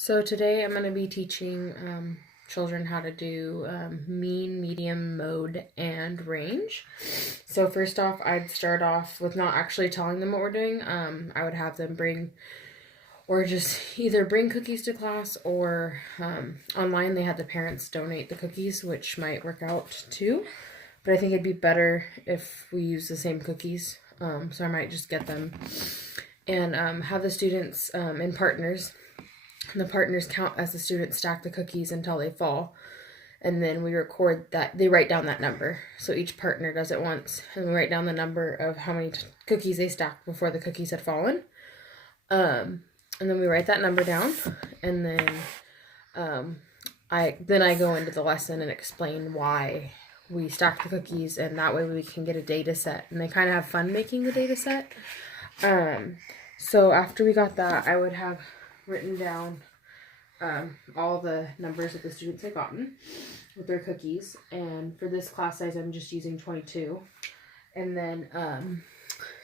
So today I'm going to be teaching children how to do mean, medium, mode, and range. So first off, I'd start off with not actually telling them what we're doing. I would have them bring, or just either bring cookies to class, or online they had the parents donate the cookies, which might work out too. But I think it'd be better if we use the same cookies. So I might just get them and have the students in partners. And the partners count as the students stack the cookies until they fall. And then we record that. They write down that number. So each partner does it once. And we write down the number of how many cookies they stacked before the cookies had fallen. And then we write that number down. And then I go into the lesson and explain why we stack the cookies. And that way we can get a data set. And they kind of have fun making the data set. So after we got that, I would have written down all the numbers that the students had gotten with their cookies, and for this class size I'm just using 22. And then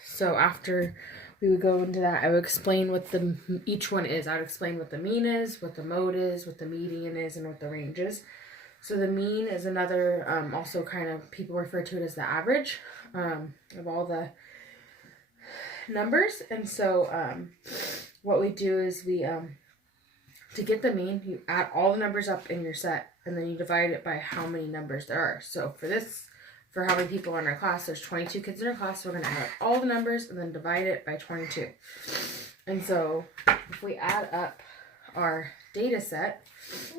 so after we would go into that, I would explain what each one is. I would explain what the mean is, what the mode is, what the median is, and what the range is. So the mean is another also kind of, people refer to it as the average of all the numbers. And so what we do is we to get the mean, you add all the numbers up in your set, and then you divide it by how many numbers there are. So for how many people are in our class, there's 22 kids in our class, so we're going to add up all the numbers and then divide it by 22. And so if we add up our data set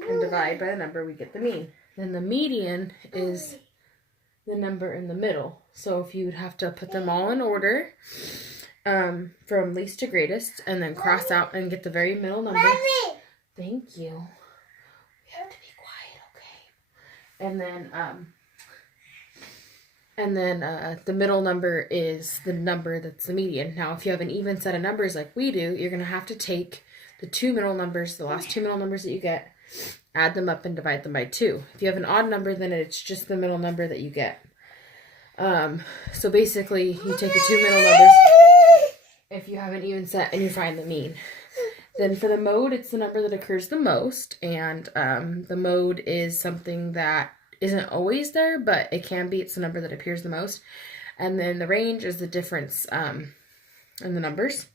and divide by the number, we get the mean. Then the median is the number in the middle. So if you'd have to put them all in order, from least to greatest, and then cross out and get the very middle number. Mommy! Thank you. We have to be quiet, okay? And then the middle number is the number that's the median. Now, if you have an even set of numbers like we do, you're going to have to take the two middle numbers, the last two middle numbers that you get, add them up and divide them by 2. If you have an odd number, then it's just the middle number that you get. So basically, you take the two middle numbers if you have an even set and you find the mean. Then for the mode, it's the number that occurs the most, and the mode is something that isn't always there, but it can be. It's the number that appears the most. And then the range is the difference in the numbers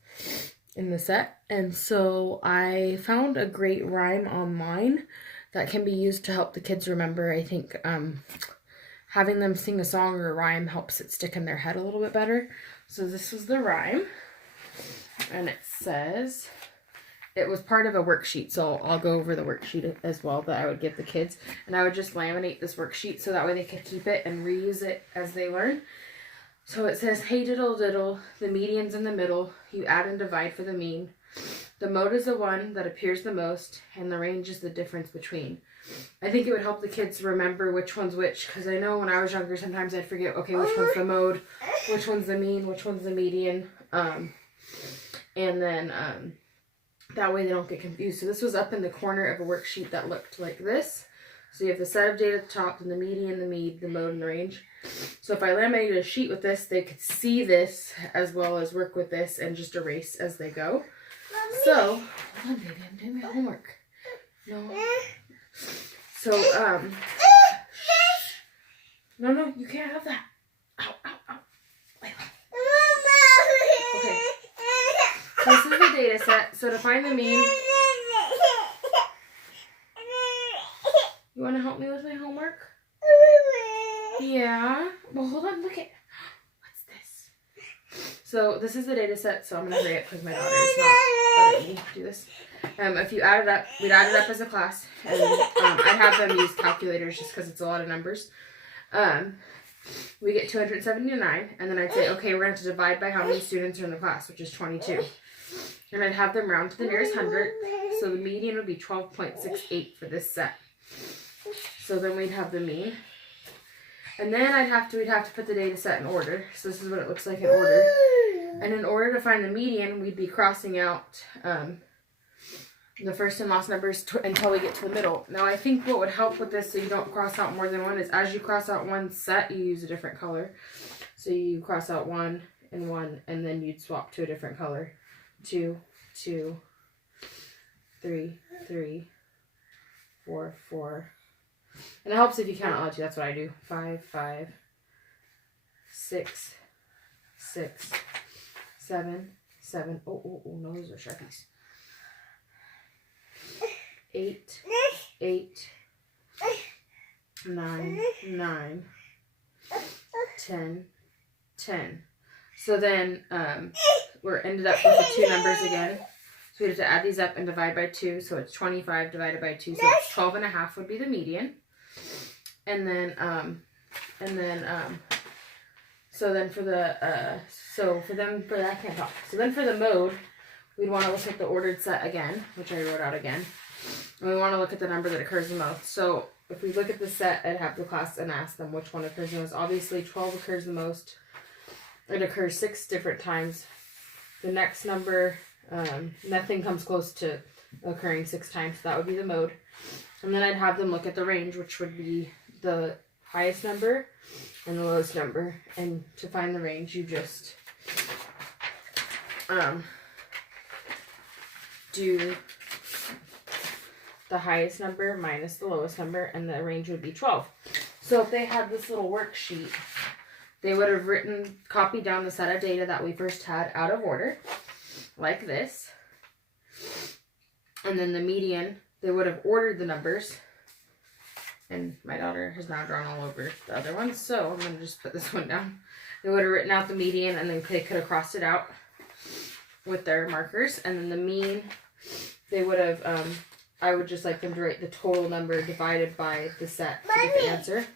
in the set. And so I found a great rhyme online that can be used to help the kids remember. I think having them sing a song or a rhyme helps it stick in their head a little bit better. So this was the rhyme, and it says, it was part of a worksheet, so I'll go over the worksheet as well that I would give the kids. And I would just laminate this worksheet so that way they could keep it and reuse it as they learn. So it says, hey diddle diddle, the median's in the middle, you add and divide for the mean. The mode is the one that appears the most, and the range is the difference between. I think it would help the kids remember which one's which, because I know when I was younger, sometimes I'd forget, okay, which one's the mode, which one's the mean, which one's the median, and then that way they don't get confused. So this was up in the corner of a worksheet that looked like this. So you have the set of data at the top, then the median, the mean, the mode, and the range. So if I laminated a sheet with this, they could see this as well as work with this and just erase as they go. Mommy. So, hold on, baby, I'm doing my homework. No. So, no, you can't have that. Ow, ow, ow. Wait. Okay. So this is the data set. So to find the mean, you want to help me with my homework? Yeah. Well, hold on. Look at, what's this? So this is the data set. So I'm gonna hurry up because my daughter is not letting me do this. If you add it up, we'd add it up as a class, and I have them use calculators just because it's a lot of numbers. We get 279, and then I'd say, okay, we're going to divide by how many students are in the class, which is 22. And I'd have them round to the nearest hundred, so the median would be 12.68 for this set. So then we'd have the mean. And then we'd have to put the data set in order. So this is what it looks like in order. And in order to find the median, we'd be crossing out the first and last numbers until we get to the middle. Now I think what would help with this so you don't cross out more than one is as you cross out one set, you use a different color. So you cross out one, and then you'd swap to a different color. 2, 2, 3, 3, 4, 4. And it helps if you count out loud too. That's what I do. 5, 5, 6, 6, 7, 7. Oh, no, those are Sharpies. 8, 8, 9, 9, 10, 10. So then we're ended up with the two numbers again. So we have to add these up and divide by 2. So it's 25 divided by 2. So it's 12.5 would be the median. And then so then for the I can't talk. So then for the mode, we'd want to look at the ordered set again, which I wrote out again. And we want to look at the number that occurs the most. So if we look at the set and have the class and ask them which one occurs the most, obviously 12 occurs the most. It occurs 6 different times. The next number, nothing comes close to occurring 6 times. So that would be the mode. And then I'd have them look at the range, which would be the highest number and the lowest number. And to find the range, you just do the highest number minus the lowest number, and the range would be 12. So if they had this little worksheet, they would have copied down the set of data that we first had out of order, like this. And then the median, they would have ordered the numbers. And my daughter has now drawn all over the other ones, so I'm going to just put this one down. They would have written out the median, and then they could have crossed it out with their markers. And then the mean, they would have, I would just like them to write the total number divided by the set to get the answer.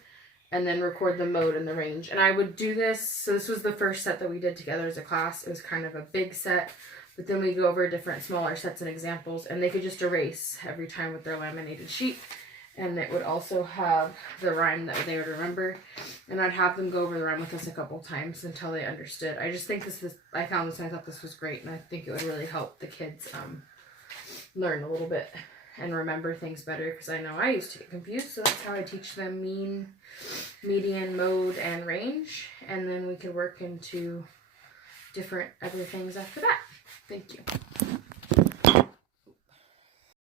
And then record the mode and the range. And I would do this, so this was the first set that we did together as a class. It was kind of a big set, but then we go over different smaller sets and examples, and they could just erase every time with their laminated sheet. And it would also have the rhyme that they would remember. And I'd have them go over the rhyme with us a couple times until they understood. I just think I found this and I thought this was great. And I think it would really help the kids learn a little bit and remember things better. Because I know I used to get confused. So that's how I teach them mean, median, mode, and range. And then we could work into different other things after that. Thank you.